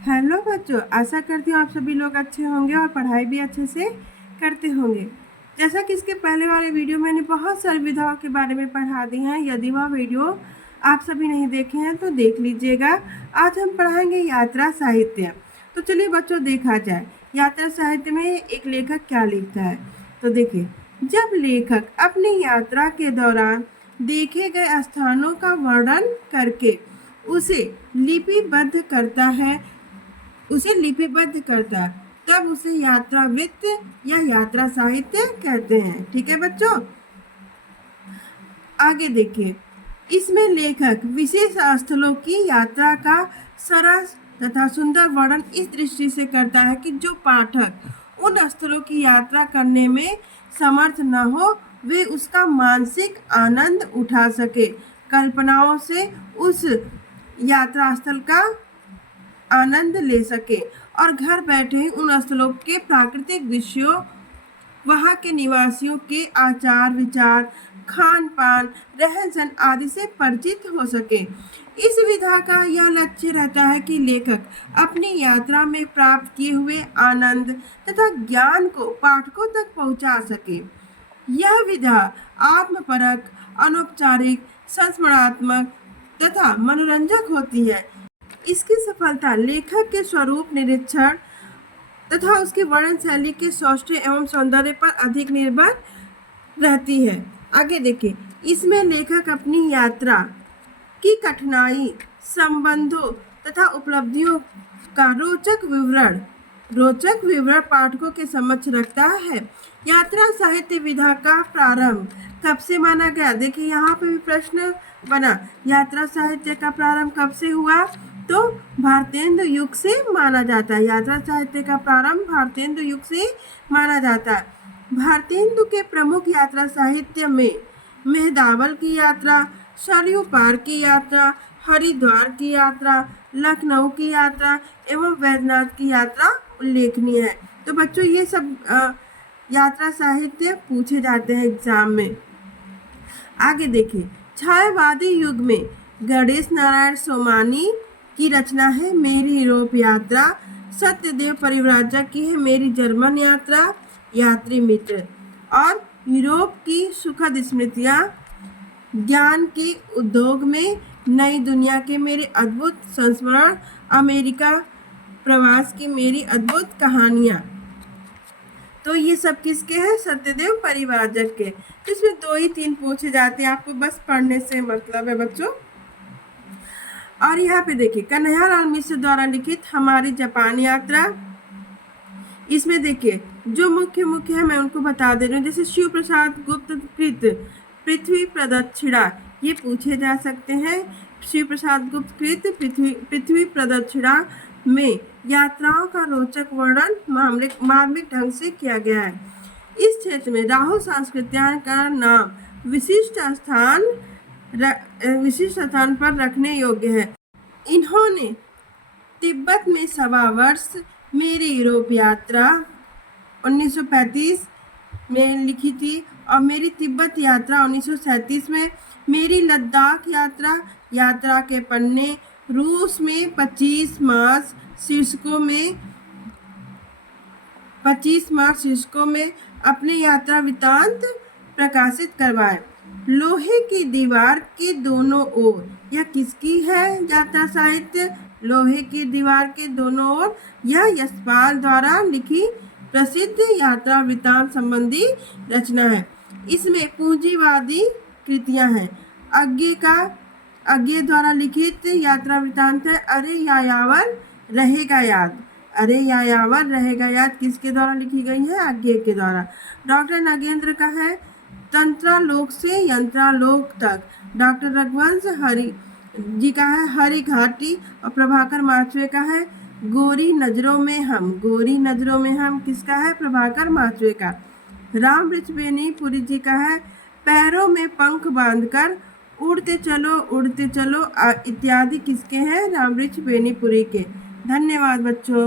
Hello बच्चों, आशा करती हूँ आप सभी लोग अच्छे होंगे और पढ़ाई भी अच्छे से करते होंगे। जैसा कि इसके पहले वाले वीडियो में मैंने बहुत सारी विधाओं के बारे में पढ़ा दी हैं। यदि वह वीडियो आप सभी नहीं देखे हैं तो देख लीजिएगा। आज हम पढ़ाएंगे यात्रा साहित्य। तो चलिए बच्चों, देखा जाए यात्रा साहित्य में एक लेखक क्या लिखता है। तो देखिए, जब लेखक अपनी यात्रा के दौरान देखे गए स्थानों का वर्णन करके उसे लिपिबद्ध करता है तब उसे यात्रा वृत्त या यात्रा साहित्य कहते हैं। ठीक है बच्चों, आगे देखिए। इसमें लेखक विशेष स्थलों की यात्रा का सरस तथा सुंदर वर्णन इस दृष्टि से करता है कि जो पाठक उन स्थलों की यात्रा करने में समर्थ न हो वे उसका मानसिक आनंद उठा सके, कल्पनाओं से उस यात्रा स्थल का आनंद ले सके और घर बैठे ही उन स्थलों के प्राकृतिक दृश्यों, वहाँ के निवासियों के आचार विचार, खान पान, रहन सहन आदि से परिचित हो सके। इस विधा का यह लक्ष्य रहता है कि लेखक अपनी यात्रा में प्राप्त किए हुए आनंद तथा ज्ञान को पाठकों तक पहुंचा सके। यह विधा आत्मपरक, अनौपचारिक, संस्मरणात्मक तथा मनोरंजक होती है। इसकी सफलता लेखक के स्वरूप निरीक्षण तथा उसकी वर्णन शैली के सौष्ठव एवं सौंदर्य पर अधिक निर्भर रहती है। आगे देखिए, इसमें लेखक अपनी यात्रा की कठिनाई, संबंधों तथा उपलब्धियों का रोचक विवरण पाठकों के समक्ष रखता है। यात्रा साहित्य विधा का प्रारंभ कब से माना गया? देखिए, यहाँ पे भी प्रश्न बना, यात्रा साहित्य का प्रारंभ कब से हुआ? तो भारतेंदु युग से माना जाता है। यात्रा साहित्य का प्रारंभ भारतेंदु युग से माना जाता है। भारतेंदु के प्रमुख यात्रा साहित्य में मेहदावल की यात्रा, सरयू पार की यात्रा, हरिद्वार की यात्रा, लखनऊ की यात्रा एवं वैद्यनाथ की यात्रा उल्लेखनीय है। तो बच्चों, ये सब यात्रा साहित्य पूछे जाते हैं एग्जाम में। आगे देखिए, छायावादी युग में गणेश नारायण सोमानी की रचना है मेरी यूरोप यात्रा, सत्यदेव परिव्राजक की है मेरी जर्मन यात्रा, यात्री मित्र, और यूरोप की सुखद स्मृतियाँ, ज्ञान के उद्योग में नई दुनिया के मेरे अद्भुत संस्मरण, अमेरिका प्रवास की मेरी अद्भुत कहानियाँ। तो ये सब किसके हैं? सत्यदेव परिव्राजक के। इसमें 2 ही 3 पूछे जाते हैं, आपको बस पढ़ने से मतलब है बच्चों। और यहाँ पे देखिए, कन्हैयालाल मिश्र द्वारा लिखित हमारी जापान यात्रा। इसमें देखिए, जो मुख्य है मैं उनको बता दे रही हूँ। जैसे शिव प्रसाद गुप्त कृत पृथ्वी प्रदक्षिणा, ये पूछे जा सकते हैं। शिव प्रसाद गुप्त कृत पृथ्वी प्रदक्षिणा में यात्राओं का रोचक वर्णन मार्मिक ढंग से किया गया है। इस क्षेत्र में राहुल सांस्कृत्यायन का नाम विशिष्ट स्थान पर रखने योग्य है। इन्होंने तिब्बत में 1.25 वर्ष, मेरी यूरोप यात्रा 1935 में लिखी थी, और मेरी तिब्बत यात्रा 1937 में, मेरी लद्दाख यात्रा के पन्ने रूस में 25 मार्च शीर्षकों में अपने यात्रा वृत्तांत प्रकाशित करवाए। लोहे की दीवार के दोनों ओर, यह किसकी है यात्रा साहित्य? लोहे की दीवार के दोनों ओर, यह यशपाल द्वारा लिखी प्रसिद्ध यात्रा वृत्तांत संबंधी रचना है। इसमें पूंजीवादी कृतियां हैं। अज्ञे द्वारा लिखित यात्रा वृत्तांत है अरे यायावर रहेगा याद। अरे यायावर रहेगा याद किसके द्वारा लिखी गई है? अज्ञे के द्वारा। डॉक्टर नागेंद्र का है तंत्रालोक से यंत्रालोक तक। डॉक्टर रघुवंश हरि जी का है हरि घाटी, और प्रभाकर माचवे का है गोरी नजरों में हम। गोरी नजरों में हम किसका है? प्रभाकर माचवे का। राम वृक्ष बेनीपुरी जी का है पैरों में पंख बांधकर उड़ते चलो इत्यादि किसके हैं? राम वृक्ष बेनीपुरी के। धन्यवाद बच्चों।